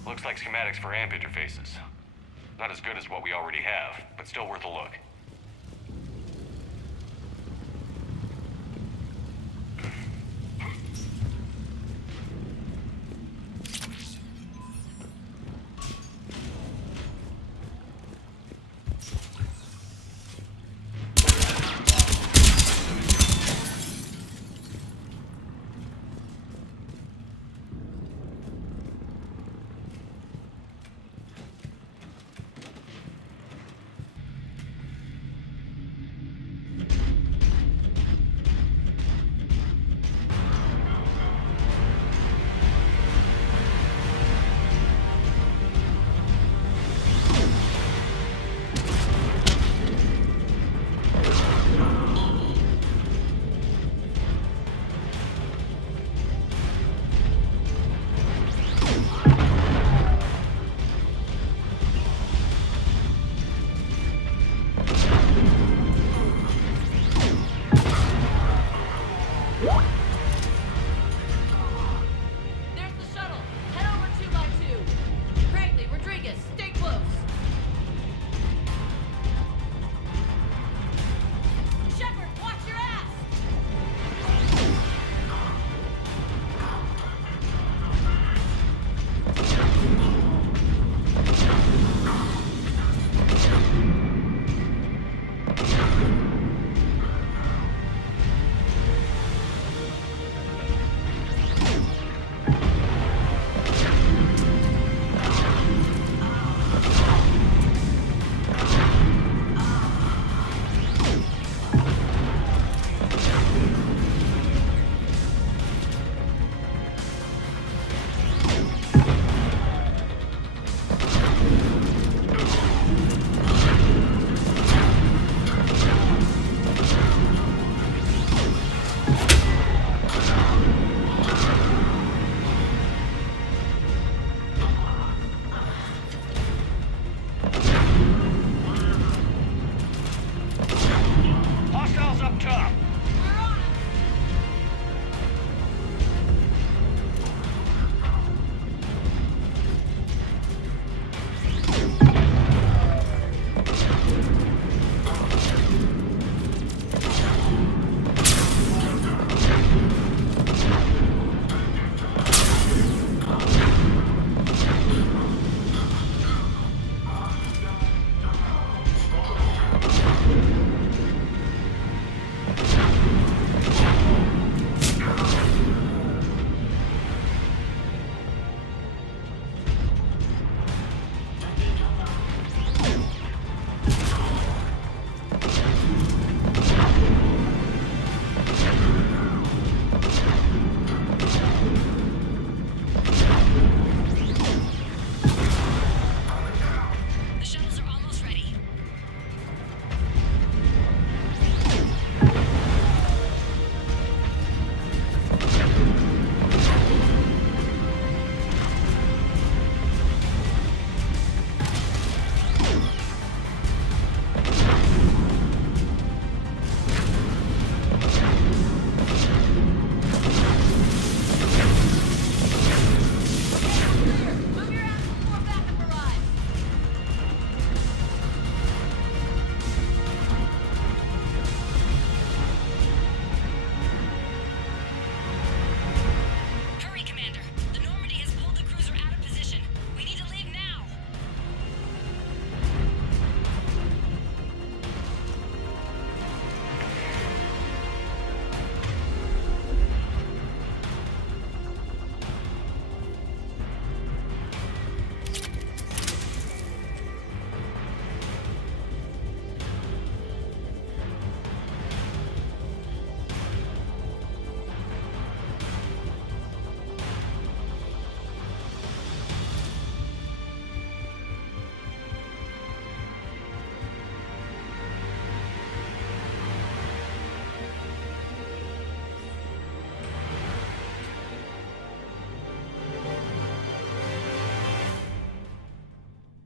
Looks like schematics for AMP interfaces. Not as good as what we already have, but still worth a look.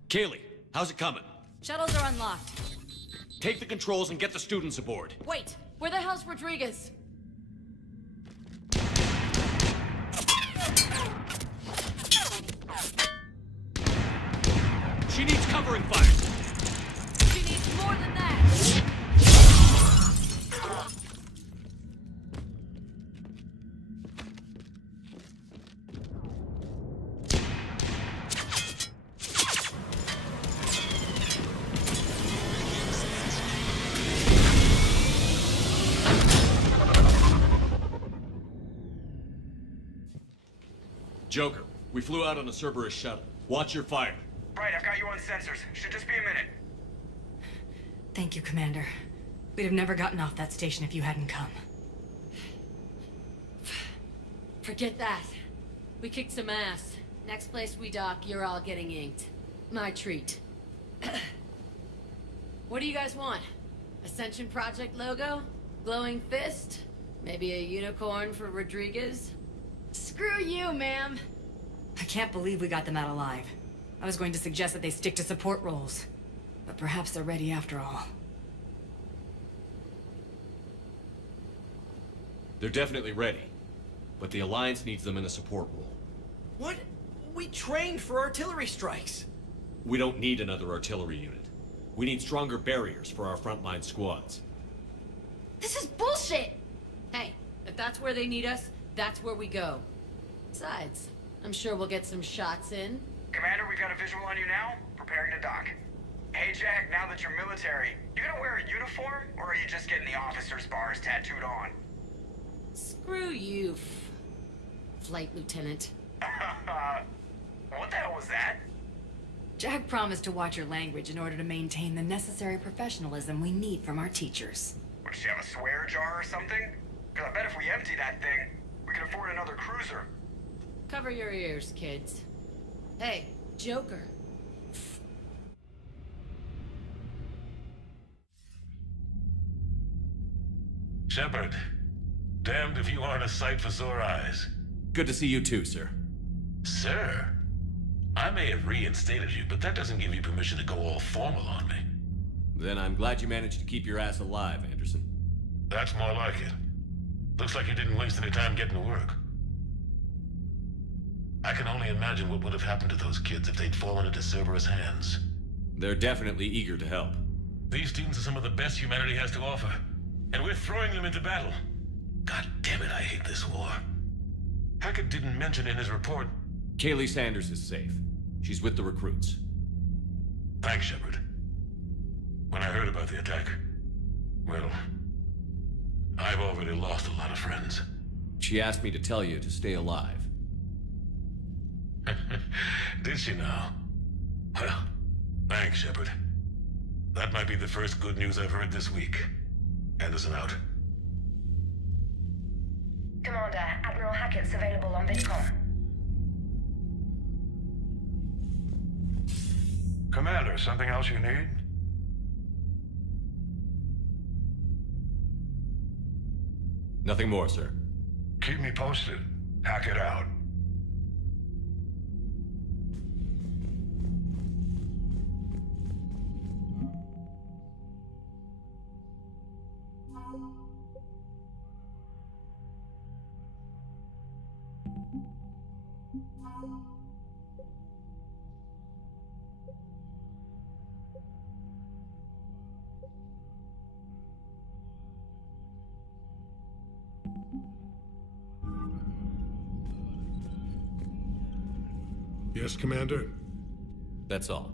Kaylee, how's it coming? Shuttles are unlocked. Take the controls and get the students aboard. Wait, where the hell's Rodriguez? She needs covering fire. She needs more than that. Joker, we flew out on a Cerberus shuttle. Watch your fire. Right, I've got you on sensors. Should just be a minute. Thank you, Commander. We'd have never gotten off that station if you hadn't come. Forget that. We kicked some ass. Next place we dock, you're all getting inked. My treat. What do you guys want? Ascension Project logo? Glowing fist? Maybe a unicorn for Rodriguez? Screw you, ma'am! I can't believe we got them out alive. I was going to suggest that they stick to support roles. But perhaps they're ready after all. They're definitely ready. But the Alliance needs them in a support role. What? We trained for artillery strikes. We don't need another artillery unit. We need stronger barriers for our frontline squads. This is bullshit! Hey, if that's where they need us, that's where we go. Besides, I'm sure we'll get some shots in. Commander, we've got a visual on you now. Preparing to dock. Hey, Jack, now that you're military, you gonna wear a uniform, or are you just getting the officer's bars tattooed on? Screw you, Flight Lieutenant. What the hell was that? Jack promised to watch your language in order to maintain the necessary professionalism we need from our teachers. What, does she have a swear jar or something? Because I bet if we empty that thing, we can afford another cruiser. Cover your ears, kids. Hey, Joker. Shepard, damned if you aren't a sight for sore eyes. Good to see you too, sir. Sir? I may have reinstated you, but that doesn't give you permission to go all formal on me. Then I'm glad you managed to keep your ass alive, Anderson. That's more like it. Looks like you didn't waste any time getting to work. I can only imagine what would have happened to those kids if they'd fallen into Cerberus' hands. They're definitely eager to help. These students are some of the best humanity has to offer, and we're throwing them into battle. God damn it, I hate this war. Hackett didn't mention in his report... Kaylee Sanders is safe. She's with the recruits. Thanks, Shepard. When I heard about the attack, well, I've already lost a lot of friends. She asked me to tell you to stay alive. Did she now? Well, thanks, Shepard. That might be the first good news I've heard this week. Anderson out. Commander, Admiral Hackett's available on VidCom. Commander, something else you need? Nothing more, sir. Keep me posted. Hackett out. Yes, Commander? That's all.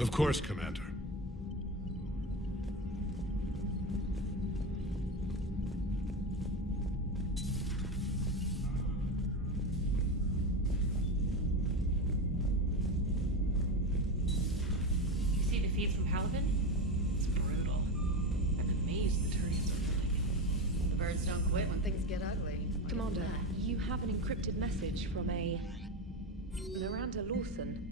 Of course, Commander. You see the feeds from Paladin? It's brutal. I'm amazed the Turians are willing. The birds don't quit when things get ugly. Commander, you have an encrypted message from a Miranda Lawson.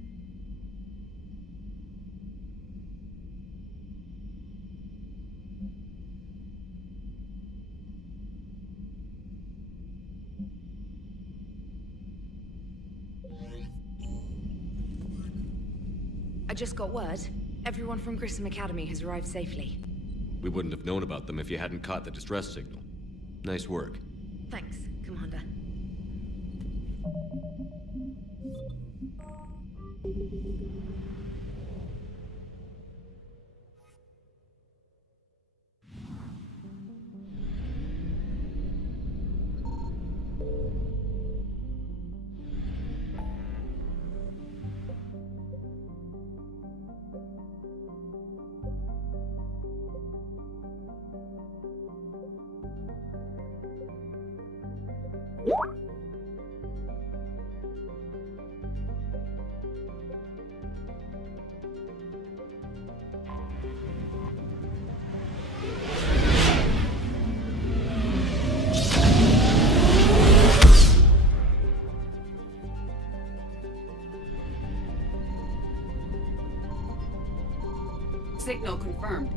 I just got word. Everyone from Grissom Academy has arrived safely. We wouldn't have known about them if you hadn't caught the distress signal. Nice work. Thanks, Commander. Signal confirmed.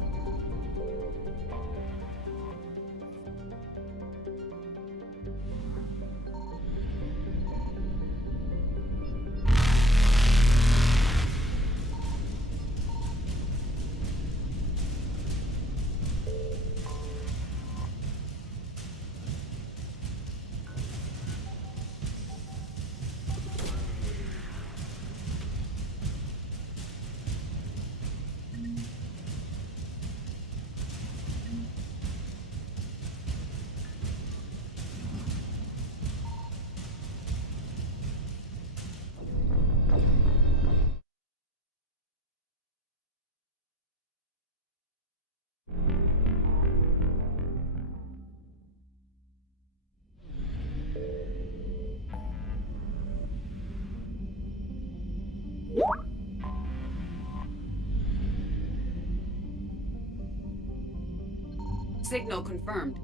Signal confirmed.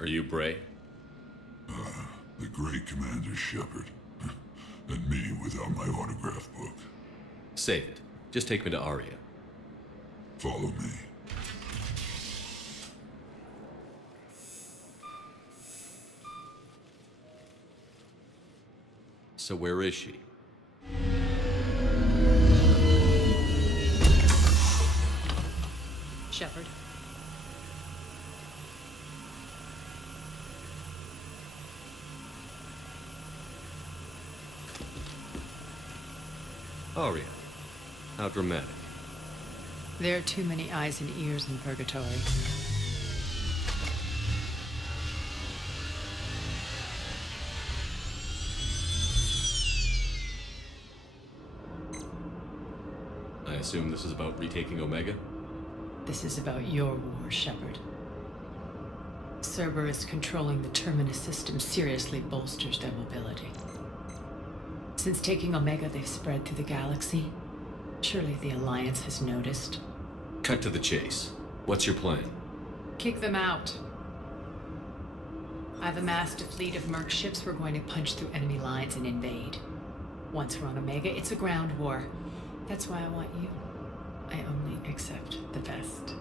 Are you Bray? The great Commander Shepard. And me without my autograph book. Save it. Just take me to Aria. Follow me. So where is she? Shepard. Aria. How dramatic. There are too many eyes and ears in Purgatory. I assume this is about retaking Omega? This is about your war, Shepard. Cerberus controlling the Terminus system seriously bolsters their mobility. Since taking Omega, they've spread through the galaxy. Surely the Alliance has noticed. Cut to the chase. What's your plan? Kick them out. I've amassed a fleet of merc ships. We're going to punch through enemy lines and invade. Once we're on Omega, it's a ground war. That's why I want you. I only accept the best.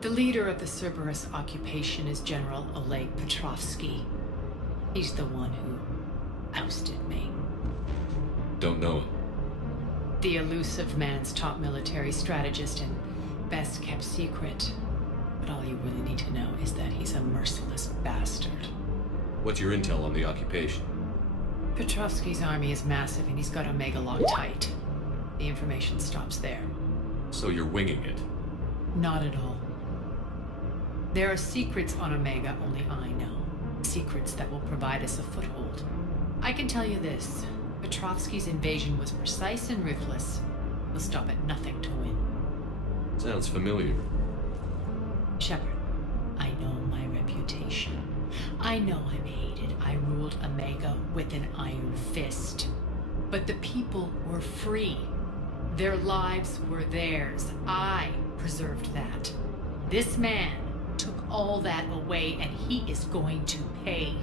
The leader of the Cerberus occupation is General Oleg Petrovsky. He's the one who ousted me. Don't know him. The elusive man's top military strategist and best kept secret. But all you really need to know is that he's a merciless bastard. What's your intel on the occupation? Petrovsky's army is massive and he's got Omega locked tight. The information stops there. So you're winging it? Not at all. There are secrets on Omega only I know. Secrets that will provide us a foothold. I can tell you this. Petrovsky's invasion was precise and ruthless. He'll stop at nothing to win. Sounds familiar. Shepard, I know my reputation. I know I'm hated. I ruled Omega with an iron fist. But the people were free. Their lives were theirs. I preserved that. This man took all that away, and he is going to pay.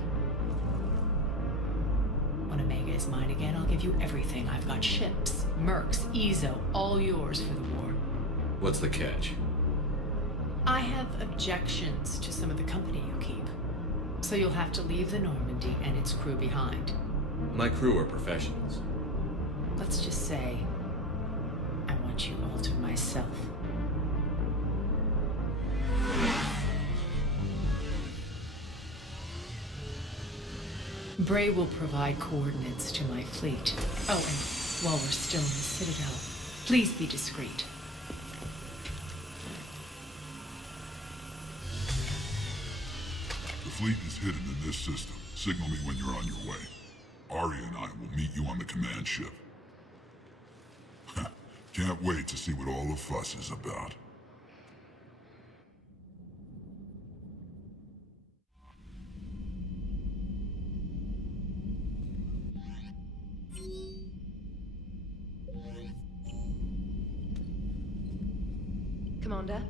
When Omega is mine again, I'll give you everything. I've got ships, mercs, Ezo, all yours for the war. What's the catch? I have objections to some of the company you keep. So you'll have to leave the Normandy and its crew behind. My crew are professionals. Let's just say, I want you all to myself. Bray will provide coordinates to my fleet. Oh, and while we're still in the Citadel, please be discreet. The fleet is hidden in this system. Signal me when you're on your way. Aria and I will meet you on the command ship. Can't wait to see what all the fuss is about. Commander?